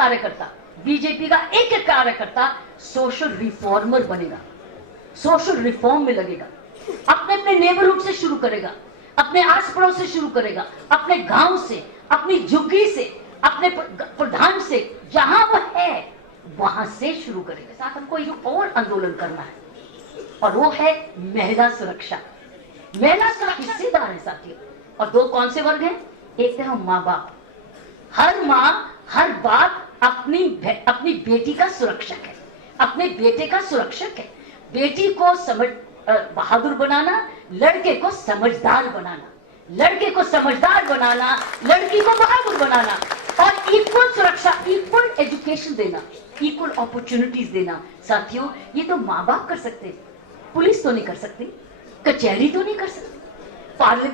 कार्यकर्ता, बीजेपी का एक एक कार्यकर्ता सोशल रिफॉर्मर बनेगा, सोशल रिफॉर्म में लगेगा, अपने अपने नेबरहुड से शुरू करेगा, अपने आस पड़ोस से शुरू करेगा, अपने गांव से, अपनी झुग्गी से, अपने प्रधान से, जहां वह है वहां से शुरू करेगा। साथ हमको एक और आंदोलन करना है और वो है महिला सुरक्षा। महिला सुरक्षा हिस्सेदार है साथियों, और दो कौन से वर्ग हैं? एक है माँ बाप। हर माँ, हर बाप अपनी बेटी का सुरक्षक है, अपने बेटे का सुरक्षक है। बेटी को बहादुर बनाना, लड़के को समझदार बनाना, लड़के को समझदार बनाना, लड़की को बहादुर बनाना, और इक्वल सुरक्षा, इक्वल एजुकेशन देना, इक्वल अपॉर्चुनिटीज देना। साथियों, ये तो माँ बाप कर सकते हैं, पुलिस तो नहीं कर सकती, कचहरी तो नहीं कर सकती,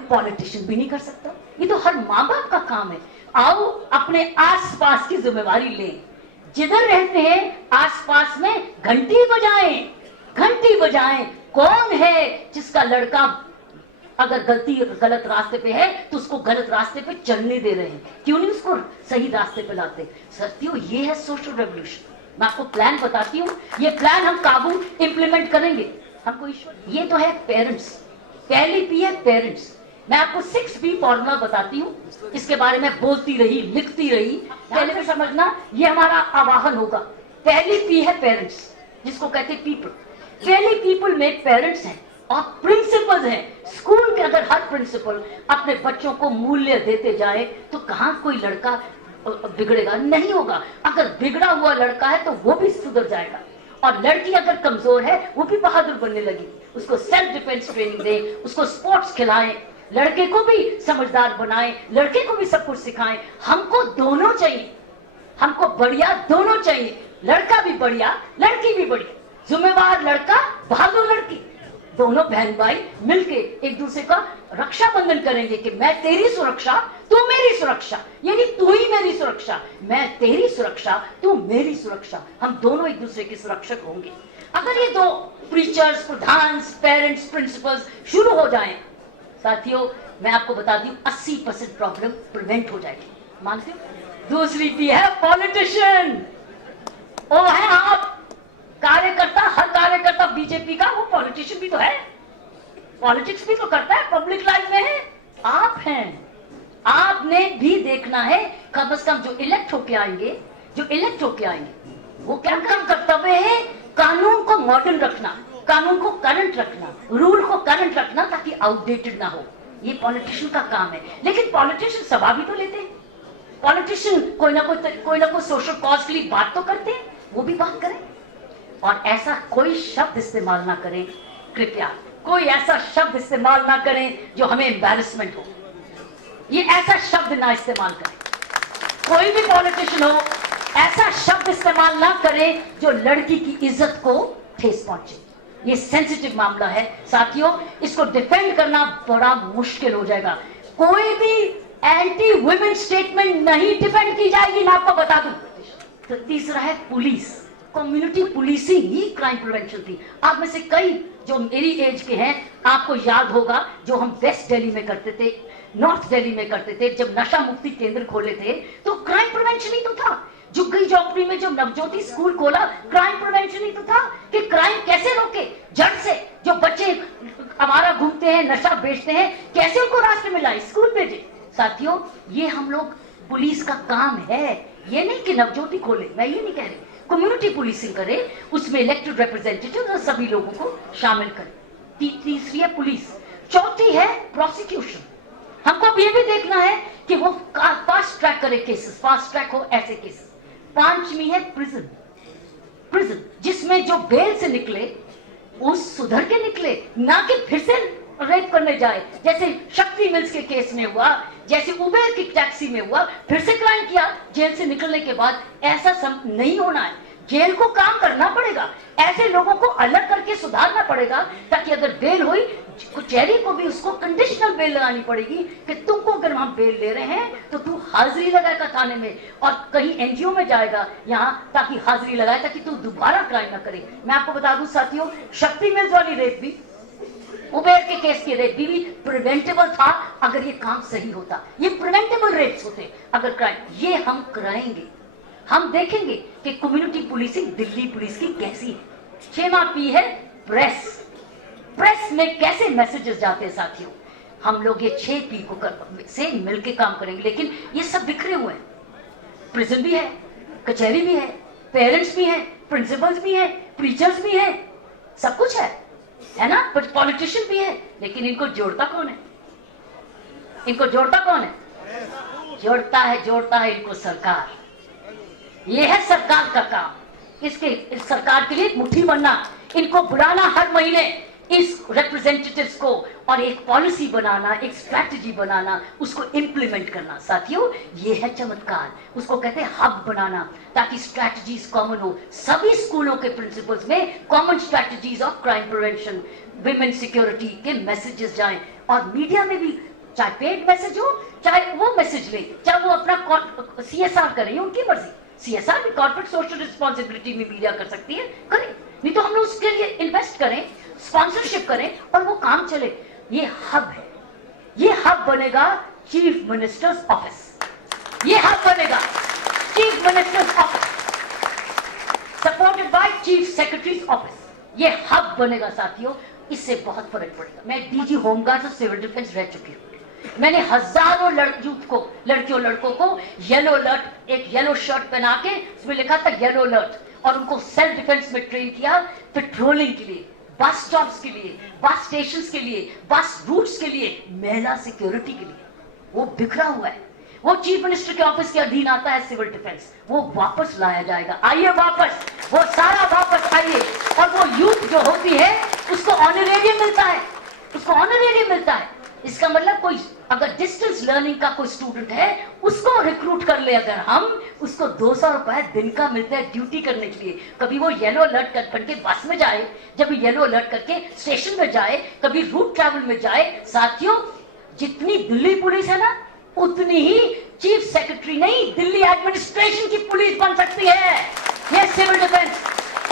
पॉलिटिशियन भी नहीं कर सकता। ये तो हर माँ बाप का काम है। आओ अपने आसपास की जिम्मेवारी लें, जिधर रहते हैं आसपास में घंटी बजाएं, घंटी बजाएं। कौन है जिसका लड़का अगर गलत रास्ते पे है तो उसको गलत रास्ते पे चलने दे रहे हैं, क्यों नहीं उसको सही रास्ते पे लाते? साथियों, ये है सोशल रेवोल्यूशन। मैं आपको प्लान बताती हूँ, ये प्लान हम काबू इंप्लीमेंट करेंगे। हमको ये तो है पेरेंट्स, पहली पी है पेरेंट्स। मैं आपको 6P फॉर्मूला बताती हूँ, इसके बारे में बोलती रही, लिखती रही, पहले में समझना, ये हमारा आवाहन होगा। पहली पी है पेरेंट्स, जिसको कहते हैं पीपल। पहली पीपल में पेरेंट्स हैं और प्रिंसिपल्स हैं। स्कूल के अगर हर प्रिंसिपल अपने बच्चों को मूल्य देते जाए तो कहाँ कोई लड़का बिगड़ेगा? नहीं होगा। अगर बिगड़ा हुआ लड़का है तो वो भी सुधर जाएगा, और लड़की अगर कमजोर है वो भी बहादुर बनने लगी। उसको सेल्फ डिफेंस ट्रेनिंग दें, उसको स्पोर्ट्स खिलाएं, लड़के को भी समझदार बनाएं, लड़के को भी सब कुछ सिखाएं। हमको दोनों चाहिए, हमको बढ़िया दोनों चाहिए, लड़का भी बढ़िया, लड़की भी बढ़िया, जिम्मेवार लड़का, बहादुर लड़की, दोनों बहन भाई मिलके एक दूसरे का रक्षा बंधन करेंगे कि मैं तेरी सुरक्षा, तू मेरी सुरक्षा, यानी तू ही मेरी सुरक्षा, मैं तेरी सुरक्षा, तू मेरी सुरक्षा। हम दोनों एक दूसरे के सुरक्षक होंगे। अगर ये दो प्रीचर्स, प्रधान, पेरेंट्स, प्रिंसिपल्स शुरू हो जाएं, साथियों, मैं आपको बता दूं 80% प्रॉब्लम प्रिवेंट हो जाएगी। मानते हो? दूसरी पी है पॉलिटिशियन। वो है आप कार्यकर्ता, हर कार्यकर्ता बीजेपी का वो पॉलिटिशियन भी तो है, पॉलिटिक्स भी तो करता है, पब्लिक लाइफ में है। आप हैं, आपने भी देखना है। कम से कम जो इलेक्ट होके आएंगे, वो क्या काम कर्तव्य है? कानून को मॉडर्न रखना, कानून को करंट रखना, रूल को करंट रखना, ताकि आउटडेटेड ना हो। ये पॉलिटिशियन का काम है। लेकिन पॉलिटिशियन सभा भी तो लेते हैं, पॉलिटिशियन कोई ना कोई सोशल कॉज के लिए बात तो करते हैं, वो भी बात करें। और ऐसा कोई शब्द इस्तेमाल ना करें, कृपया कोई ऐसा शब्द इस्तेमाल ना करें जो हमें एम्बैरेसमेंट हो। ये ऐसा शब्द ना इस्तेमाल करें, कोई भी पॉलिटिशियन हो, ऐसा शब्द इस्तेमाल ना करे जो लड़की की इज्जत को ठेस पहुंचे। ये सेंसिटिव मामला है साथियों, इसको डिफेंड करना बड़ा मुश्किल हो जाएगा। कोई भी एंटी वुमेन स्टेटमेंट नहीं डिफेंड की जाएगी, मैं आपको बता दूं। तो तीसरा है पुलिस। कम्युनिटी पुलिसिंग ही क्राइम प्रिवेंशन थी। आप में से कई जो मेरी एज के हैं, आपको याद होगा जो हम वेस्ट दिल्ली में करते थे, नॉर्थ दिल्ली में करते थे, जब नशा मुक्ति केंद्र खोले थे तो क्राइम प्रिवेंशन ही तो था। झुग्गी झोपड़ी में जो नवज्योति स्कूल खोला, क्राइम प्रिवेंशन ही तो था कि क्राइम कैसे रोके जड़ से। जो बच्चे आवारा घूमते हैं, नशा बेचते हैं, कैसे उनको रास्ते में लाए, स्कूल भेजे। साथियों, ये हम लोग पुलिस का काम है। ये नहीं कि नवज्योति खोले, मैं ये नहीं कह रही, कम्युनिटी पुलिसिंग करे, उसमें इलेक्टेड रिप्रेजेंटेटिव और सभी लोगों को शामिल करे। तीसरी है पुलिस। चौथी है प्रोसिक्यूशन। हमको अब ये भी देखना है कि वो फास्ट ट्रैक करे केसेस, फास्ट ट्रैक हो ऐसे केसेस। पांचवी है प्रिजन। प्रिजन जिसमें जो बेल से निकले वो सुधर के निकले, ना कि फिर से रेप करने जाए, जैसे शक्ति मिल्स के केस में हुआ, जैसे उबेर की टैक्सी में हुआ, फिर से क्राइम किया जेल से निकलने के बाद। ऐसा नहीं होना है। जेल को काम करना पड़ेगा, ऐसे लोगों को अलग करके सुधारना पड़ेगा, ताकि अगर बेल हुई, कचहरी को भी उसको कंडीशनल बेल लगानी पड़ेगी कि तुमको अगर हम बेल ले रहे हैं तो तू हाजिरी लगाएगा थाने में, और कहीं एनजीओ में जाएगा यहाँ, ताकि हाजिरी लगाए, ताकि तू दोबारा क्राइम ना करे। मैं आपको बता दूं साथियों, शक्ति मिल्स वाली रेप भी, उबेर के केस की रेप भी प्रिवेंटेबल था अगर ये काम सही होता। ये प्रिवेंटेबल रेप्स होते अगर क्राइम। ये हम कराएंगे, हम देखेंगे कि कम्युनिटी पुलिसिंग दिल्ली पुलिस की कैसी है। 6वां पी है प्रेस। प्रेस में कैसे मैसेजेस जाते हैं साथियों, हम लोग ये 6 पी को से मिलके काम करेंगे। लेकिन ये सब बिखरे हुए हैं, प्रिजन भी है, कचहरी भी है, पेरेंट्स भी है, प्रिंसिपल्स भी है, प्रीचर्स भी है, सब कुछ है ना, पॉलिटिशियन भी है। लेकिन इनको जोड़ता कौन है? इनको जोड़ता कौन है? जोड़ता है इनको सरकार। ये है सरकार का काम। इस सरकार के लिए मुट्ठी बनना, इनको बुलाना हर महीने इस रिप्रेजेंटेटिव्स को, और एक पॉलिसी बनाना, एक स्ट्रैटेजी बनाना, उसको इंप्लीमेंट करना। साथियों, ये है चमत्कार। उसको कहते हैं हब बनाना, ताकि स्ट्रैटेजीज कॉमन हो। सभी स्कूलों के प्रिंसिपल्स में common strategies of crime prevention, women security के मैसेजेस जाएं, और मीडिया में भी चाहे पेड मैसेज हो, चाहे वो मैसेज ले, चाहे वो अपना CSR करें, उनकी मर्जी। CSR भी कॉर्पोरेट सोशल रिस्पॉन्सिबिलिटी में मीडिया कर सकती है, करें। नहीं तो हम लोग उसके लिए इन्वेस्ट करें, स्पॉन्सरशिप करें, और वो काम चले। ये हब है। ये हब बनेगा चीफ मिनिस्टर्स ऑफिस। ये हब बनेगा chief minister's office, supported by chief secretaries office. ये हब बनेगा साथियों। इससे बहुत फर्क पड़ेगा। मैं डीजी होमगार्ड और सिविल डिफेंस रह चुकी हूँ। मैंने हजारों लड़कियों लड़कों को येलो अलर्ट, एक येलो शर्ट पहना के उसमें लिखा था येलो अलर्ट, और उनको सेल्फ डिफेंस में ट्रेन किया, पेट्रोलिंग के लिए, बस स्टॉप्स के लिए, बस स्टेशन के लिए, बस रूट्स के लिए, महिला सिक्योरिटी के लिए। वो बिखरा हुआ है। वो चीफ मिनिस्टर के ऑफिस के अधीन आता है सिविल डिफेंस। वो वापस लाया जाएगा। आइए वापस, वो सारा वापस आइए। और वो यूथ जो होती है उसको ऑनरेरियम मिलता है, उसको ऑनरेरियम मिलता है। इसका मतलब कोई अगर डिस्टेंस लर्निंग का कोई स्टूडेंट है, उसको रिक्रूट कर ले अगर हम, उसको 200 रुपए दिन का मिलता है ड्यूटी करने के लिए। कभी वो येलो अलर्ट करके बस में जाए, जब येलो अलर्ट करके स्टेशन में जाए, कभी रूट ट्रैवल में जाए। साथियों, जितनी दिल्ली पुलिस है ना, उतनी ही चीफ सेक्रेटरी नहीं, दिल्ली एडमिनिस्ट्रेशन की पुलिस बन सकती है। ये सिविल डिफेंस,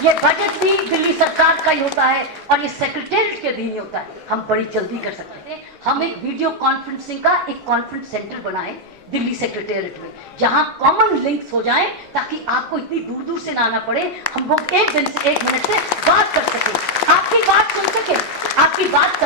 ये बजट भी दिल्ली सरकार का ही होता है, और ये सेक्रेटेरिएट के अधीन ही होता है। हम बड़ी जल्दी कर सकते हैं। हम एक वीडियो कॉन्फ्रेंसिंग का एक कॉन्फ्रेंस सेंटर बनाएं दिल्ली सेक्रेटेरिएट में, जहां कॉमन लिंक्स हो जाएं, ताकि आपको इतनी दूर दूर से ना आना पड़े। हम लोग 1 दिन से 1 मिनट से बात कर सकें, आपकी बात सुन सके, आपकी बात